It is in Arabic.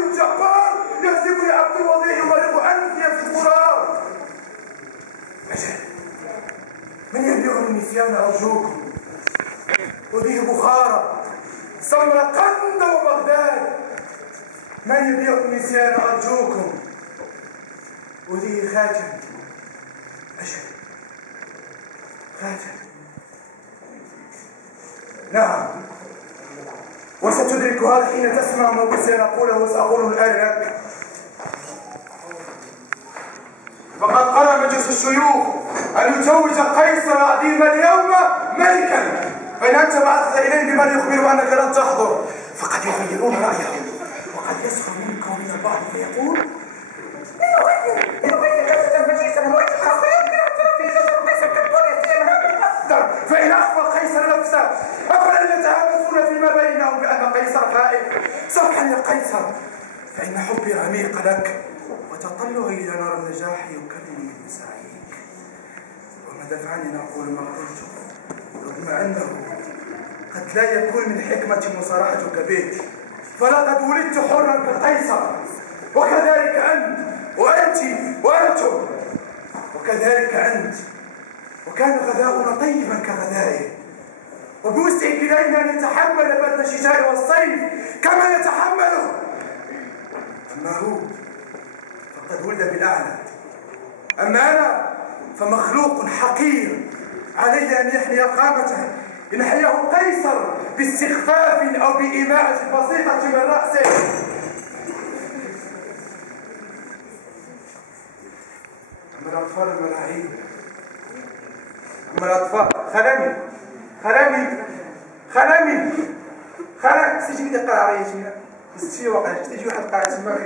عظيم جبار يهزمني عبد الوضيع يغرق أنفي في التراب. أجل من يبلغني النسيان أرجوكم؟ وذي بخارى سمرقند وبغداد. من يبلغني النسيان أرجوكم؟ وذي خاتم. أجل خاتم. نعم، وستدرك هذا حين تسمع ما كنت سأقوله وسأقوله الآن لك. فقد قرر مجلس الشيوخ أن يتوج قيصر عظيم اليوم ملكا، فإن أنت بعثت إليه بمن يخبر أنك لن تحضر فقد يغيرون رأيهم، وقد يسخر منك ومن البعض فيقول فإن أخفى قيصر نفسه أفلا يتهافون فيما بينهم بأن قيصر خائف. سمحا يا قيصر، فإن حبي عميق لك وتطلعي إلى نار النجاح يكلمني بمساعيك، وما دفعني أن أقول ما قلت رغم أنه قد لا يكون من حكمة مصارحتك به، فلقد ولدت حرا كقيصر، وكذلك أنت وأنت وأنتم، وكذلك أنت. وكان غذاؤنا طيبا كغذائه، وبوسع كلينا أن يتحمل برد الشتاء والصيف كما يتحمله. أما هو فقد ولد بالأعلى، أما أنا فمخلوق حقير عليه أن يحمي قامته إن حياه قيصر باستخفاف أو بإيماءة بسيطة من رأسه. أما الأطفال الملاعين، أما الأطفال خلمي سيجي يقرا عليا تما، ستي واقع تيجي واحد قاعد تما